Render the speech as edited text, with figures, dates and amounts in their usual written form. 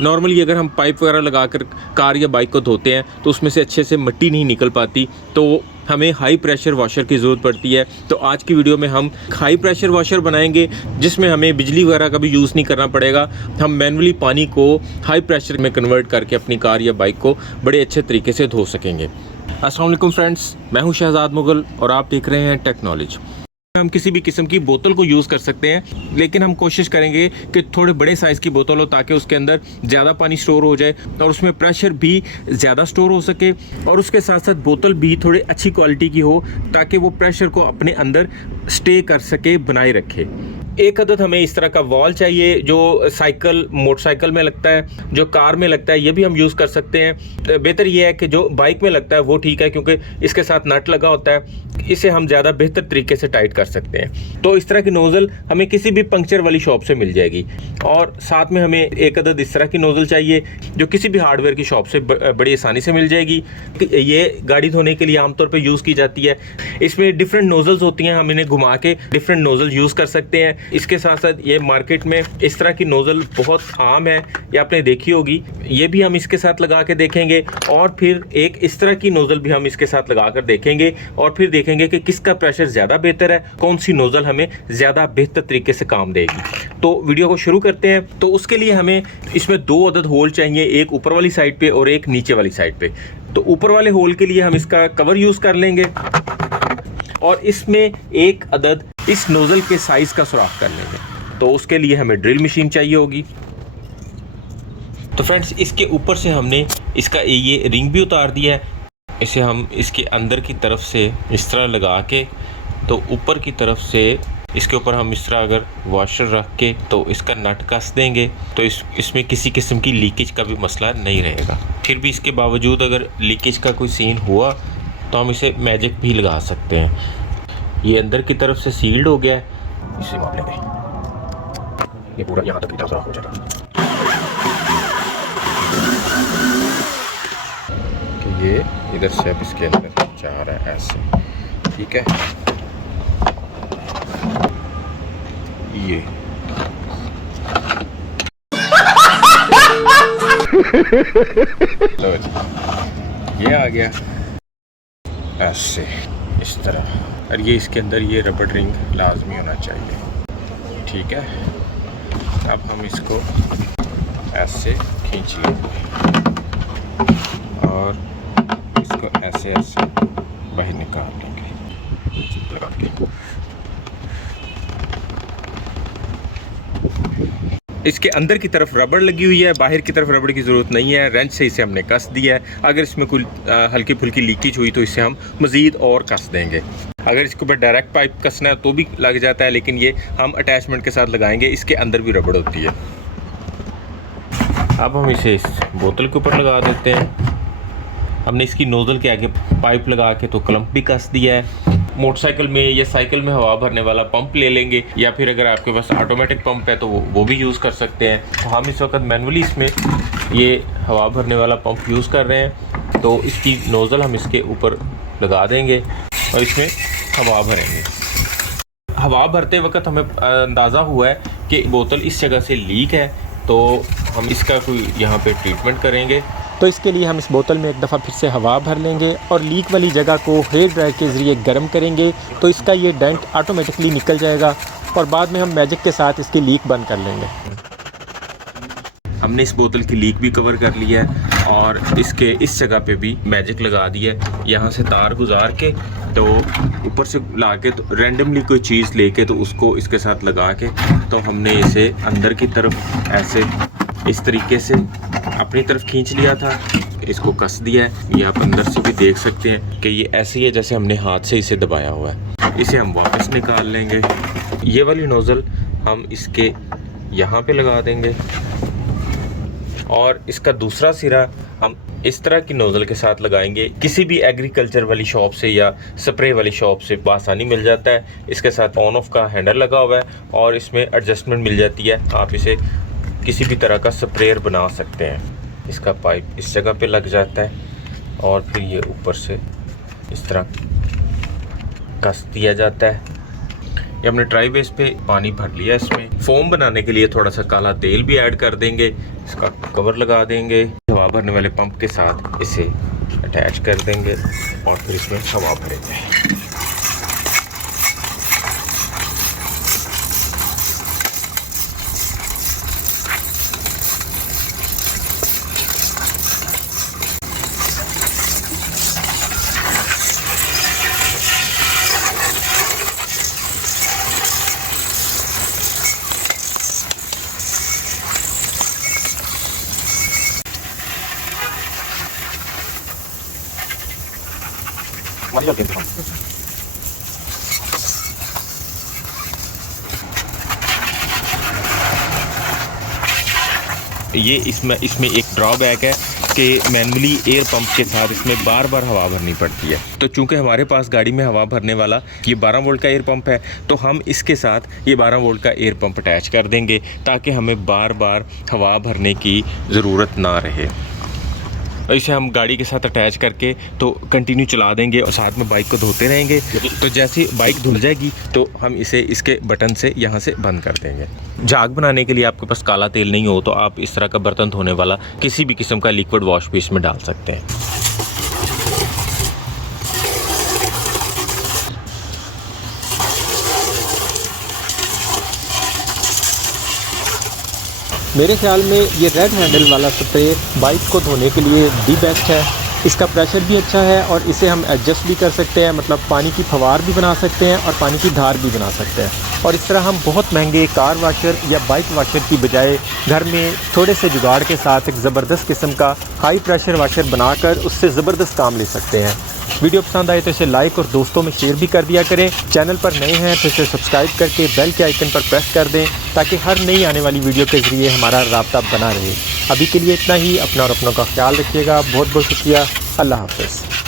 Normally अगर हम pipe वगैरह लगाकर कार या बाइक को धोते हैं तो उसमें से अच्छे से मिट्टी नहीं निकल पाती, तो हमें हाई प्रेशर वॉशर की ज़रूरत पड़ती है। तो आज की वीडियो में हम हाई प्रेशर वॉशर बनाएंगे जिसमें हमें बिजली वगैरह का भी यूज़ नहीं करना पड़ेगा। हम मैनुअली पानी को हाई प्रेशर में कन्वर्ट करके अपनी कार या बाइक को बड़े अच्छे तरीके से धो सकेंगे। अस्सलाम वालेकुम फ्रेंड्स, मैं हूं शहजाद मुगल और आप देख रहे हैं टेक नॉलेज। हम किसी भी किस्म की बोतल को यूज़ कर सकते हैं, लेकिन हम कोशिश करेंगे कि थोड़े बड़े साइज़ की बोतल हो ताकि उसके अंदर ज़्यादा पानी स्टोर हो जाए और उसमें प्रेशर भी ज़्यादा स्टोर हो सके, और उसके साथ साथ बोतल भी थोड़ी अच्छी क्वालिटी की हो ताकि वो प्रेशर को अपने अंदर स्टे कर सके, बनाए रखे। एक अदद हमें इस तरह का वॉल चाहिए जो साइकिल मोटरसाइकिल में लगता है, जो कार में लगता है, ये भी हम यूज़ कर सकते हैं। बेहतर ये है कि जो बाइक में लगता है वो ठीक है, क्योंकि इसके साथ नट लगा होता है, इसे हम ज़्यादा बेहतर तरीके से टाइट कर सकते हैं। तो इस तरह की नोज़ल हमें किसी भी पंक्चर वाली शॉप से मिल जाएगी, और साथ में हमें एक अदद इस तरह की नोज़ल चाहिए जो किसी भी हार्डवेयर की शॉप से बड़ी आसानी से मिल जाएगी। ये गाड़ी धोने के लिए आमतौर पर यूज़ की जाती है। इसमें डिफरेंट नोज़ल्स होती हैं, हम इन्हें घुमा के डिफरेंट नोज़ल यूज़ कर सकते हैं। इसके साथ साथ ये मार्केट में इस तरह की नोज़ल बहुत आम है, ये आपने देखी होगी, ये भी हम इसके साथ लगा के देखेंगे, और फिर एक इस तरह की नोज़ल भी हम इसके साथ लगा कर देखेंगे, और फिर देखेंगे कि किसका प्रेशर ज़्यादा बेहतर है, कौन सी नोज़ल हमें ज़्यादा बेहतर तरीके से काम देगी। तो वीडियो को शुरू करते हैं। तो उसके लिए हमें इसमें 2 अदद होल चाहिए, एक ऊपर वाली साइड पे और एक नीचे वाली साइड पे। तो ऊपर वाले होल के लिए हम इसका कवर यूज़ कर लेंगे, और इसमें एक अदद इस नोज़ल के साइज़ का सुराख कर लेंगे। तो उसके लिए हमें ड्रिल मशीन चाहिए होगी। तो फ्रेंड्स, इसके ऊपर से हमने इसका ये रिंग भी उतार दिया है। इसे हम इसके अंदर की तरफ से इस तरह लगा के, तो ऊपर की तरफ से इसके ऊपर हम इस तरह अगर वॉशर रख के तो इसका नट कस देंगे, तो इसमें किसी किस्म की लीकेज का भी मसला नहीं रहेगा। फिर भी इसके बावजूद अगर लीकेज का कोई सीन हुआ तो हम इसे मैजिक भी लगा सकते हैं। ये अंदर की तरफ से सील्ड हो गया है, इसे माप लेंगे, ये पूरा यहाँ तक इतना हो जाएगा। कि ये इधर से अब इसके अंदर जा रहा है ऐसे, ठीक है। ये ये आ गया ऐसे इस तरह, और ये इसके अंदर ये रबड़ रिंग लाजमी होना चाहिए, ठीक है। अब हम इसको ऐसे खींच लेंगे और इसको ऐसे ऐसे बाहर निकाल लेंगे, लगा के। इसके अंदर की तरफ रबड़ लगी हुई है, बाहर की तरफ रबड़ की ज़रूरत नहीं है। रेंच से इसे हमने कस दिया है। अगर इसमें कोई हल्की फुल्की लीकेज हुई तो इसे हम मज़ीद और कस देंगे। अगर इसके ऊपर डायरेक्ट पाइप कसना है तो भी लग जाता है, लेकिन ये हम अटैचमेंट के साथ लगाएंगे, इसके अंदर भी रबड़ होती है। अब हम इसे इस बोतल के ऊपर लगा देते हैं। हमने इसकी नोज़ल के आगे पाइप लगा के तो क्लम्प भी कस दिया है। मोटरसाइकिल में या साइकिल में हवा भरने वाला पंप ले लेंगे, या फिर अगर आपके पास ऑटोमेटिक पंप है तो वो भी यूज़ कर सकते हैं। तो हम इस वक्त मैनुअली इसमें ये हवा भरने वाला पंप यूज़ कर रहे हैं। तो इसकी नोज़ल हम इसके ऊपर लगा देंगे और इसमें हवा भरेंगे। हवा भरते वक्त हमें अंदाज़ा हुआ है कि बोतल इस जगह से लीक है, तो हम इसका कोई यहाँ पे ट्रीटमेंट करेंगे। तो इसके लिए हम इस बोतल में एक दफ़ा फिर से हवा भर लेंगे और लीक वाली जगह को हेयर ड्रायर के ज़रिए गर्म करेंगे, तो इसका ये डेंट ऑटोमेटिकली निकल जाएगा, और बाद में हम मैजिक के साथ इसकी लीक बंद कर लेंगे। हमने इस बोतल की लीक भी कवर कर लिया है, और इसके इस जगह पे भी मैजिक लगा दिया है। यहाँ से तार गुजार के तो ऊपर से ला के तो रैंडमली कोई चीज़ लेके तो उसको इसके साथ लगा के, तो हमने इसे अंदर की तरफ ऐसे इस तरीके से अपनी तरफ खींच लिया था, इसको कस दिया है। ये आप अंदर से भी देख सकते हैं कि ये ऐसे ही है जैसे हमने हाथ से इसे दबाया हुआ है। इसे हम वापस निकाल लेंगे। ये वाली नोज़ल हम इसके यहाँ पे लगा देंगे, और इसका दूसरा सिरा हम इस तरह की नोज़ल के साथ लगाएंगे। किसी भी एग्रीकल्चर वाली शॉप से या स्प्रे वाली शॉप से आसानी मिल जाता है। इसके साथ ऑन ऑफ का हैंडल लगा हुआ है, और इसमें एडजस्टमेंट मिल जाती है। आप इसे किसी भी तरह का स्प्रेयर बना सकते हैं। इसका पाइप इस जगह पे लग जाता है, और फिर ये ऊपर से इस तरह कस दिया जाता है। ये हमने ट्राई बेस पे पानी भर लिया। इसमें फोम बनाने के लिए थोड़ा सा काला तेल भी ऐड कर देंगे। इसका कवर लगा देंगे, हवा भरने वाले पंप के साथ इसे अटैच कर देंगे और फिर इसमें हवा भरेंगे। ये इसमें एक ड्रॉबैक है कि मैनुअली एयर पंप के साथ इसमें बार बार हवा भरनी पड़ती है। तो चूंकि हमारे पास गाड़ी में हवा भरने वाला ये 12 वोल्ट का एयर पंप है, तो हम इसके साथ ये 12 वोल्ट का एयर पंप अटैच कर देंगे ताकि हमें बार बार हवा भरने की ज़रूरत ना रहे। इसे हम गाड़ी के साथ अटैच करके तो कंटिन्यू चला देंगे और साथ में बाइक को धोते रहेंगे। तो जैसे ही बाइक धुल जाएगी तो हम इसे इसके बटन से यहाँ से बंद कर देंगे। झाग बनाने के लिए आपके पास काला तेल नहीं हो तो आप इस तरह का बर्तन धोने वाला किसी भी किस्म का लिक्विड वॉश भी इसमें डाल सकते हैं। मेरे ख्याल में ये रेड हैंडल वाला स्प्रे बाइक को धोने के लिए दी बेस्ट है। इसका प्रेशर भी अच्छा है और इसे हम एडजस्ट भी कर सकते हैं, मतलब पानी की फवार भी बना सकते हैं और पानी की धार भी बना सकते हैं। और इस तरह हम बहुत महंगे कार वाशर या बाइक वाशर की बजाय घर में थोड़े से जुगाड़ के साथ एक ज़बरदस्त किस्म का हाई प्रेशर वाशर बनाकर उससे ज़बरदस्त काम ले सकते हैं। वीडियो पसंद आए तो इसे लाइक और दोस्तों में शेयर भी कर दिया करें। चैनल पर नए हैं तो इसे सब्सक्राइब करके बेल के आइकन पर प्रेस कर दें ताकि हर नई आने वाली वीडियो के ज़रिए हमारा राब्ता बना रहे। अभी के लिए इतना ही। अपना और अपनों का ख्याल रखिएगा। बहुत बहुत शुक्रिया। अल्लाह हाफ़िज़।